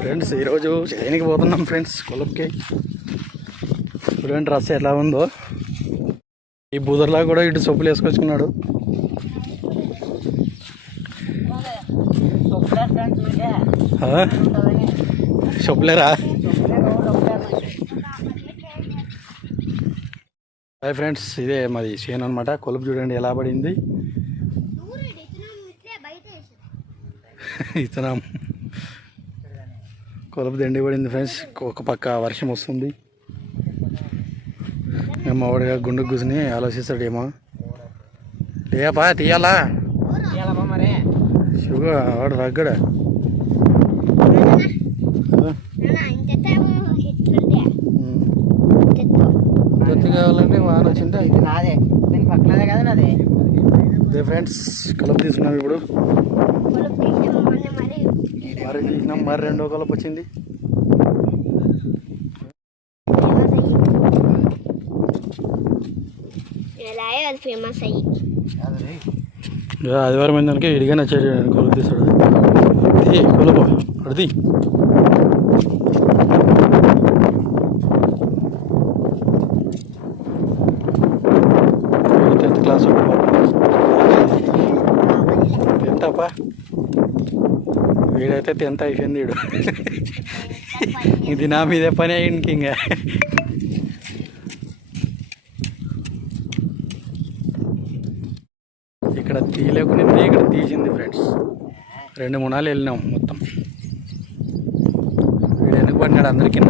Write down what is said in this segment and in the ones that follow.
Friends ఈరోజు చేయనికి పోతున్నాం friends కొలప్కి. చూడండి రస్ ఎలా ఉందో? ఈ బుదర్లా కూడా ఇటు సొప్పులు వేసుకొచ్చుకున్నాడు. సొప్పులేరా? హాయ్ ఫ్రెండ్స్ ఇదే మాది చేను అనమాట కొలుపు చూడండి ఎలా పడింది. ఇతనం కొలుపు దండి పడింది ఫ్రెండ్స్. ఒక పక్క వర్షం వస్తుంది. మా వాడిగా గుండు కూర్చుని ఆలోచిస్తాడేమో. లేపా తీయాలా? శివ వాడు రగ్గడా కావాలంటే వాన వచ్చింటే నాదే నేను పక్కనదే కదా నాది. అదే ఫ్రెండ్స్ కలుపు తీసుకున్నాం ఇప్పుడు. మరి తీసినాం మరి రెండో కలుపు వచ్చింది. ఫేమస్ అయ్యి ఆదివారం అయిందానికి ఇడిగా నచ్చాడు కొలుపు తీసాడు. తీ అడిది టెన్త్ క్లాస్ అప్ప వీడైతే టెన్త్ అయిపోయింది వీడు. ఇది నా మీదే పని అయ్యింది ఇంకా. ఇక్కడ తీయలేకునింది ఇక్కడ తీసింది ఫ్రెండ్స్. రెండు మూనాలు వెళ్ళినాం మొత్తం. వీడు ఎందుకు పడినాడు అందరికీ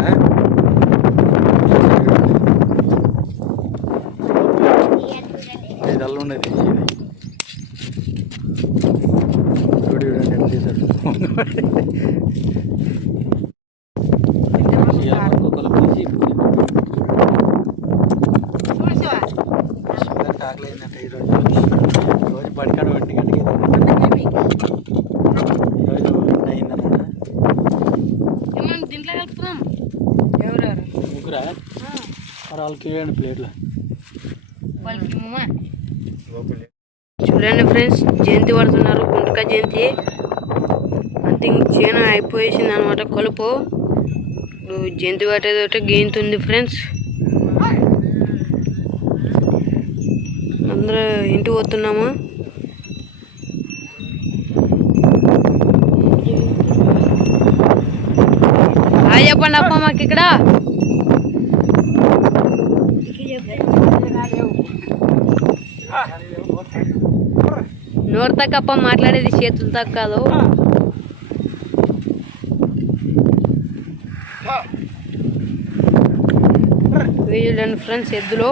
ఐదు అల్లు ఉండేది ఇది. ఈరోజు రోజు గంటకి ఈరోజు రెండు అయిందనమాట దీంట్లో కలుపుతున్నాం ఎవరెవరు ముగ్గురా మరి వాళ్ళకి ప్లేట్లు చూడండి ఫ్రెండ్స్ జయంతి పడుతున్నారు గుంటక జయంతి. అంతే ఇంక అయిపోయేసింది అనమాట కలుపు. ఇప్పుడు జయంతి పట్టేది ఒకటి గేంతుంది ఫ్రెండ్స్. అందరూ ఇంటికి పోతున్నాము. హాయ్ చెప్పండి అప్ప మాకు ఇక్కడ. నోరు తక్కప్ప మాట్లాడేది చేతులు తక్కదు. కాదు చూడండి ఫ్రెండ్స్ ఎద్దులో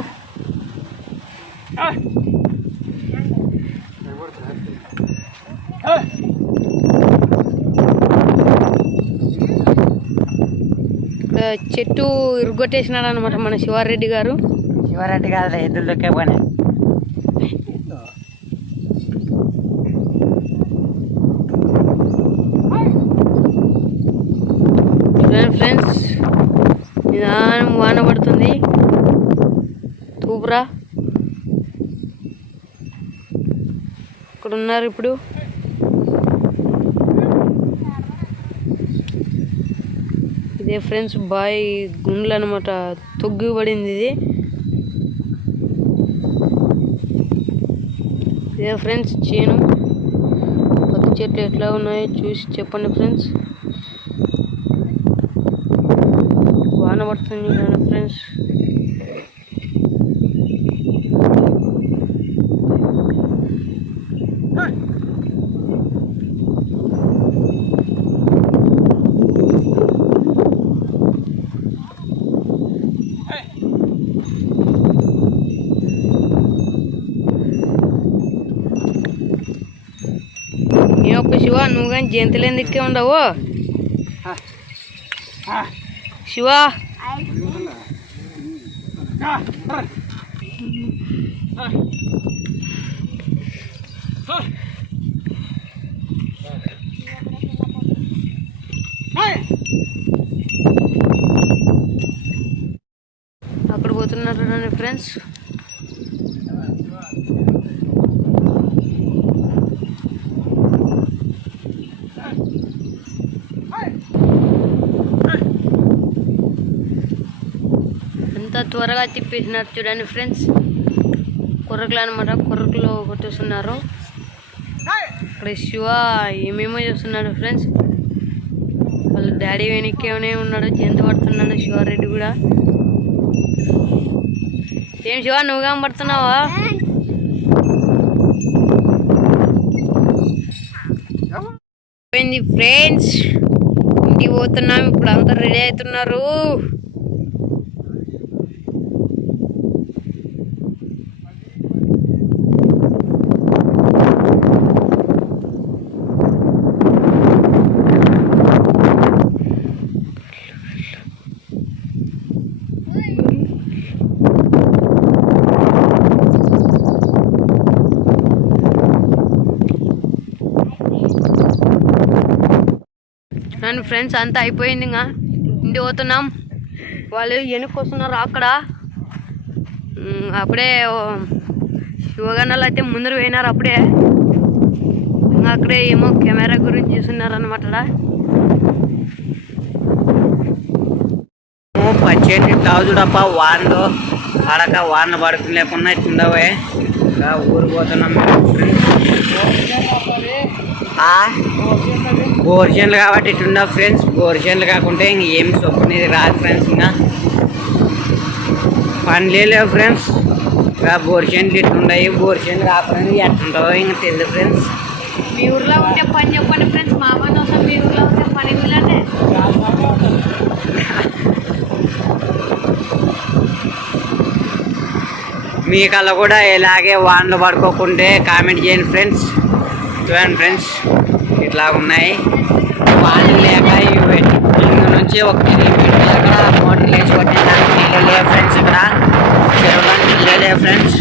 చెట్టు ఇరుగొట్టేసినాడు అనమాట మన శివారెడ్డి గారు. శివారెడ్డి గారు ఎద్దులు దొక్కే పని చూడండి ఫ్రెండ్స్. నిదానం వాన పడుతుంది. తూపురా. ఇక్కడ ఉన్నారు ఇప్పుడు. ఇదే ఫ్రెండ్స్ బాయ్ గుండ్లు అనమాట తొగ్గి పడింది ఇది. ఇదే ఫ్రెండ్స్ చేను. పత్తి చెట్లు ఎట్లా ఉన్నాయో చూసి చెప్పండి ఫ్రెండ్స్. వాన పడుతుంది చూడండి ఫ్రెండ్స్ ఏమప్ప శివ నువ్వు కానీ జంతువులేని దిక్కే ఉండవు శివ అక్కడ పోతున్నారు ఫ్రెండ్స్. త్వరగా తిప్పేసినారు చూడండి ఫ్రెండ్స్. కుర్రకులు అనమాట కొర్రకులు కొట్టేస్తున్నారు. ఇక్కడ శివ ఏమేమో చేస్తున్నాడు ఫ్రెండ్స్. వాళ్ళ డాడీ వెనక్కేమనే ఉన్నాడు. జంతు పడుతున్నాడు శివారెడ్డి కూడా. ఏం శివ నువ్వు కనబడుతున్నావా? పోయింది ఫ్రెండ్స్. ఇంటికి పోతున్నాం. ఇప్పుడు అంతా రెడీ అవుతున్నారు. నన్ను ఫ్రెండ్స్ అంతా అయిపోయింది ఇంకా ఇంటి పోతున్నాం. వాళ్ళు వెనక్కి వస్తున్నారు అక్కడ. అప్పుడే శివగన్నలు అయితే ముందర పోయినారు అప్పుడే. ఇంకా అక్కడే ఏమో కెమెరా గురించి చూస్తున్నారు అనమాట పచ్చేటి తాజుడప్ప చూడప్ప పడక వాన పడుకుని లేకుండా కింద పోయి ఊరు పోతున్నాం. బోర్షన్లు కాబట్టి ఇట్లుండవు ఫ్రెండ్స్. బోర్షన్లు కాకుంటే ఇంక ఏం సొప్పునేది రాదు ఫ్రెండ్స్ ఇంకా. పనులే లేవు ఫ్రెండ్స్. ఇంకా బోర్షన్లు ఇట్లుండయి బోర్షన్లు కాకుండా ఎట్లుంటావో ఇంక తెలియదు ఫ్రెండ్స్. మీ ఊర్లో ఉంటే పని చెప్పండి ఫ్రెండ్స్. మా పని వస్తాం మీ ఊర్లో ఉంటే పని వీళ్ళంటే. మీ కళ్ళ కూడా ఇలాగే వానలు పడుకోకుంటే కామెంట్ చేయండి ఫ్రెండ్స్. చూడండి ఫ్రెండ్స్ ఇట్లా ఉన్నాయి వానలు లేక ఇవి ఇందు నుంచి ఒక కిలోమీటర్ దాకా మోటార్లు వేసి కొట్టేదానికి నీళ్ళు లేవు ఫ్రెండ్స్ ఇక్కడ. చెరువులో నీళ్ళు లేవు ఫ్రెండ్స్.